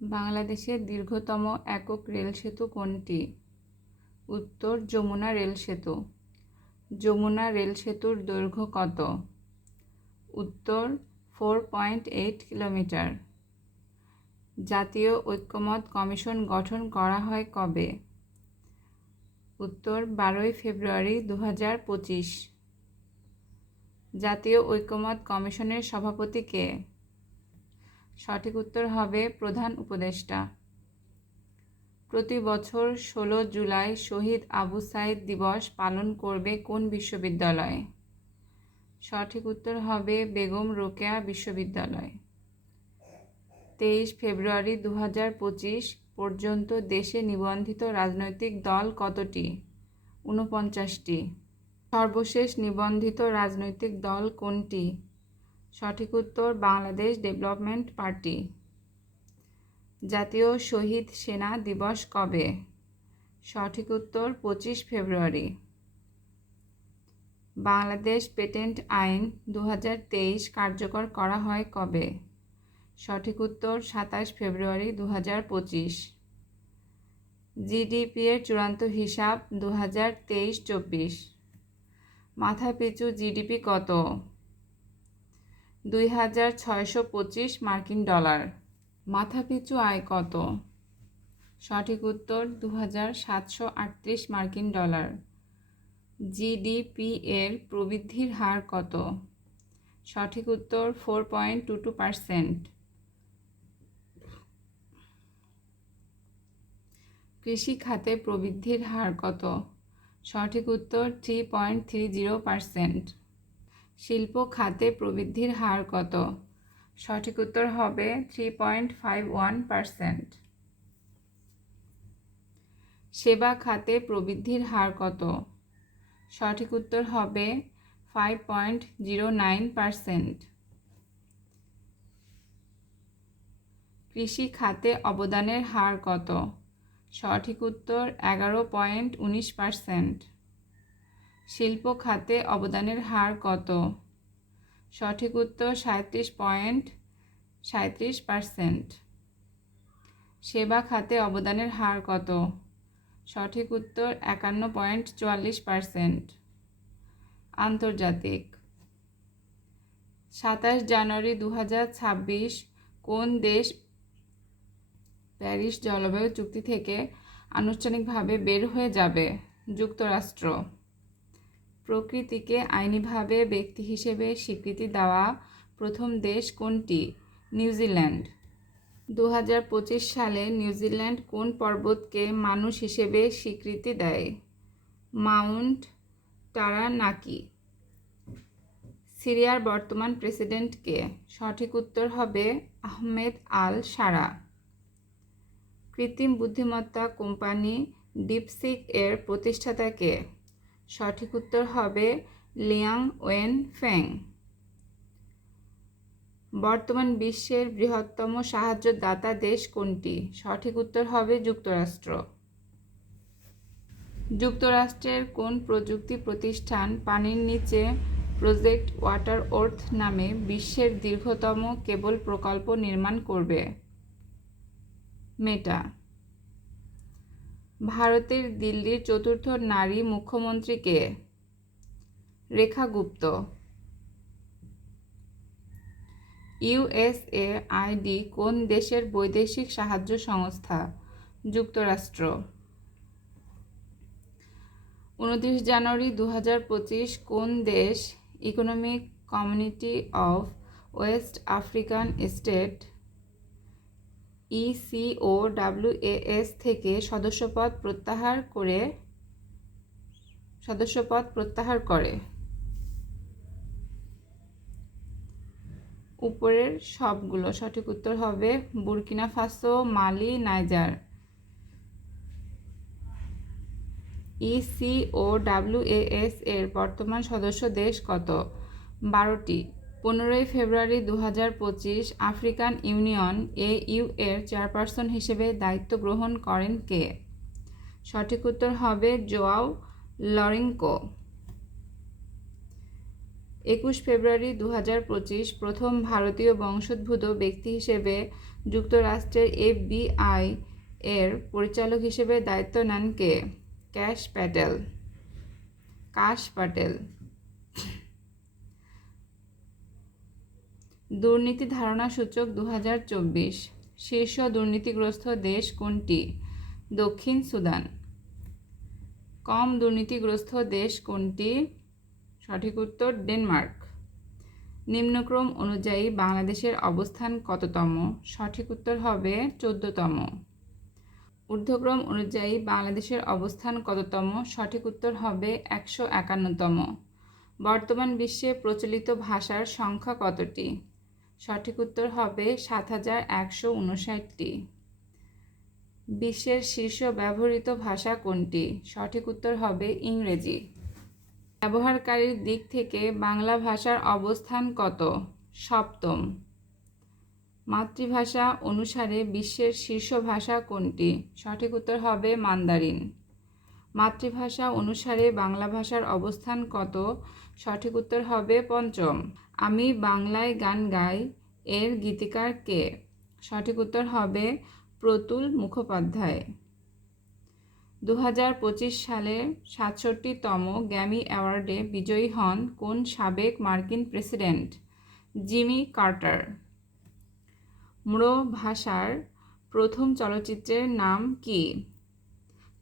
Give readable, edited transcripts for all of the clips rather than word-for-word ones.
বাংলাদেশের দীর্ঘতম একক রেল সেতু কোনটি? উত্তর যমুনা রেল সেতু। যমুনা রেল সেতুর দৈর্ঘ্য কত? উত্তর 4.8 কিলোমিটার। জাতীয় ঐক্যমত্য কমিশন গঠন করা হয় কবে? উত্তর 12 ফেব্রুয়ারি 2025। জাতীয় ঐক্যমত্য কমিশনের সভাপতি কে? সঠিক উত্তর হবে প্রধান উপদেষ্টা। প্রতি বছর 16 জুলাই শহীদ আবু সাইদ দিবস পালন করবে কোন বিশ্ববিদ্যালয়? সঠিক উত্তর হবে বেগম রোকেয়া বিশ্ববিদ্যালয়। 23 ফেব্রুয়ারি 2025 পর্যন্ত দেশে নিবন্ধিত রাজনৈতিক দল কতটি? 49টি। সর্বশেষ নিবন্ধিত রাজনৈতিক দল কোনটি? সঠিক উত্তর বাংলাদেশ ডেভেলপমেন্ট পার্টি। জাতীয় শহীদ সেনা দিবস কবে? সঠিক উত্তর 25 ফেব্রুয়ারি। বাংলাদেশ পেটেন্ট আইন 2023 কার্যকর করা হয় কবে? সঠিক উত্তর 27 ফেব্রুয়ারি 2025। জিডিপি এর চূড়ান্ত হিসাব 2023-24। মাথাপিছু জিডিপি কত? 2625 মার্কিন ডলার। মাথাপিছু আয় কত? সঠিক উত্তর 2738 মার্কিন ডলার। জিডিপি এর প্রবৃদ্ধির হার কত? সঠিক উত্তর 4.22%। কৃষি খাতে প্রবৃদ্ধির হার কত? সঠিক উত্তর 3.30%। শিল্প খাতে প্রবৃদ্ধির হার কত? সঠিক উত্তর হবে 3.51%। সেবা খাতে প্রবৃদ্ধির হার কত? সঠিক উত্তর হবে 5.09%। কৃষি খাতে অবদানের হার কত? সঠিক উত্তর 11.19%। শিল্প খাতে অবদানের হার কত? সঠিক উত্তর 37.37%। সেবা খাতে অবদানের হার কত? সঠিক উত্তর 51.44%। আন্তর্জাতিক। 27 জানুয়ারি 2026 কোন দেশ প্যারিস জলবায়ু চুক্তি থেকে আনুষ্ঠানিকভাবে বের হয়ে যাবে? যুক্তরাষ্ট্র। প্রকৃতিকে আইনিভাবে ব্যক্তি হিসেবে স্বীকৃতি দেওয়া প্রথম দেশ কোনটি? নিউজিল্যান্ড। 2025 সালে নিউজিল্যান্ড কোন পর্বতকে মানুষ হিসেবে স্বীকৃতি দেয়? মাউন্ট টারানাকি। সিরিয়ার বর্তমান প্রেসিডেন্ট কে? সঠিক উত্তর হবে আহমেদ আল শারা। কৃত্রিম বুদ্ধিমত্তা কোম্পানি ডিপসিক এর প্রতিষ্ঠাতা কে? সঠিক উত্তর হবে লিয়াং ওয়েন ফেং। বর্তমান বিশ্বের বৃহত্তম সাহায্যদাতা দেশ কোনটি? সঠিক উত্তর হবে যুক্তরাষ্ট্র। যুক্তরাষ্ট্রের কোন প্রযুক্তি প্রতিষ্ঠান পানির নিচে প্রজেক্ট ওয়াটার আর্থ নামে বিশ্বের দীর্ঘতম কেবল প্রকল্প নির্মাণ করবে? মেটা। ভারতের দিল্লির চতুর্থ নারী মুখ্যমন্ত্রী কে? রেখা গুপ্ত। ইউএসএআইডি কোন দেশের বৈদেশিক সাহায্য সংস্থা? যুক্তরাষ্ট্র। 29 জানুয়ারি 2025 কোন দেশ economic community of West African state ECOWAS থেকে সদস্যপদ প্রত্যাহার করে? উপরের সবগুলো। সঠিক উত্তর হবে বুর্কিনা ফাসো, মালি, নাইজার। ECOWAS এর বর্তমান সদস্য দেশ কত? 12টি। 15 ফেব্রুয়ারি 2025 আফ্রিকান ইউনিয়ন AU এর চেয়ারপারসন হিসেবে দায়িত্ব গ্রহণ করেন কে? সঠিক উত্তর হবে জোয়াও লরেনকো। 21 ফেব্রুয়ারি 2025 প্রথম ভারতীয় বংশোদ্ভূত ব্যক্তি হিসেবে যুক্তরাষ্ট্রের FBI এর পরিচালক হিসেবে দায়িত্ব নেন কে? কাশ প্যাটেল। দুর্নীতি ধারণা সূচক 2024, শীর্ষ দুর্নীতিগ্রস্ত দেশ কোনটি? দক্ষিণ সুদান। কম দুর্নীতিগ্রস্ত দেশ কোনটি? সঠিক উত্তর ডেনমার্ক। নিম্নক্রম অনুযায়ী বাংলাদেশের অবস্থান কততম? সঠিক উত্তর হবে 14তম। ঊর্ধ্বক্রম অনুযায়ী বাংলাদেশের অবস্থান কততম? সঠিক উত্তর হবে 151তম। বর্তমান বিশ্বে প্রচলিত ভাষার সংখ্যা কতটি? সঠিক উত্তর হবে 7159টি। বিশ্বের শীর্ষ ব্যবহৃত ভাষা কোনটি? সঠিক উত্তর হবে ইংরেজি। ব্যবহারকারীর দিক থেকে বাংলা ভাষার অবস্থান কত? 7ম। মাতৃভাষা অনুসারে বিশ্বের শীর্ষ ভাষা কোনটি? সঠিক উত্তর হবে মান্দারিন। মাতৃভাষা অনুসারে বাংলা ভাষার অবস্থান কত? সঠিক উত্তর হবে 5ম। আমি বাংলায় গান গাই এর গীতিকার কে? সঠিক উত্তর হবে প্রতুল মুখোপাধ্যায়। 2025 সালে 67তম গ্র্যামি অ্যাওয়ার্ডে বিজয়ী হন কোন সাবেক মার্কিন প্রেসিডেন্ট? Jimmy Carter. ম্রো ভাষার প্রথম চলচ্চিত্রের নাম কি?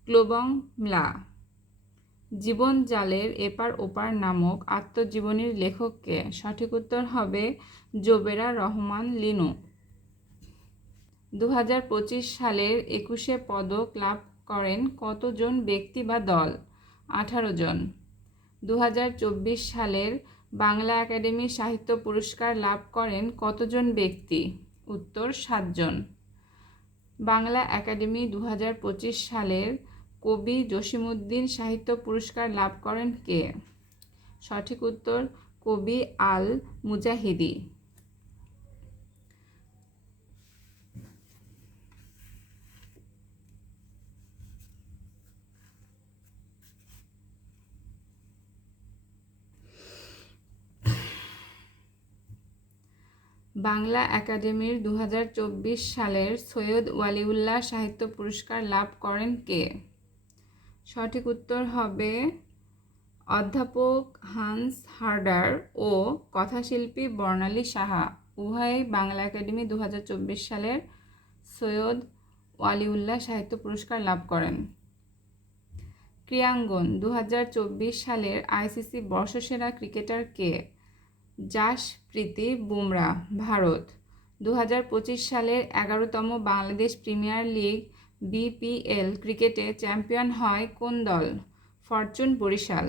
ক্লোবং ম্লা। জীবন জালের এপার ওপার নামক আত্মজীবনীর লেখক কে? সঠিক উত্তর হবে জোবেরা রহমান লিনু। 2025 সালের 21শে পদক লাভ করেন কতজন ব্যক্তি বা দল? 18 জন। 2024 সালের বাংলা একাডেমি সাহিত্য পুরস্কার লাভ করেন কতজন ব্যক্তি? উত্তর 7 জন। বাংলা একাডেমি 2025 সালের কবি জসিমউদ্দিন সাহিত্য পুরস্কার লাভ করেন কে? সঠিক উত্তর কবি আল মুজাহিদি। বাংলা একাডেমির 2024 সালের সৈয়দ ওয়ালিউল্লাহ সাহিত্য পুরস্কার লাভ করেন কে? সঠিক উত্তর হবে অধ্যাপক হান্স হার্ডার ও কথাশিল্পী বর্ণালী সাহা। উভয়ই বাংলা একাডেমি 2024 সালের সৈয়দ ওয়ালিউল্লাহ সাহিত্য পুরস্কার লাভ করেন। ক্রীড়াঙ্গন 2024 সালের ICC বর্ষসেরা ক্রিকেটার কে? জাসপ্রীতি বুমরাহ, ভারত। 2025 সালের 11তম বাংলাদেশ প্রিমিয়ার লিগ BPL ক্রিকেটে চ্যাম্পিয়ন হয় কোন দল? ফরচুন বরিশাল।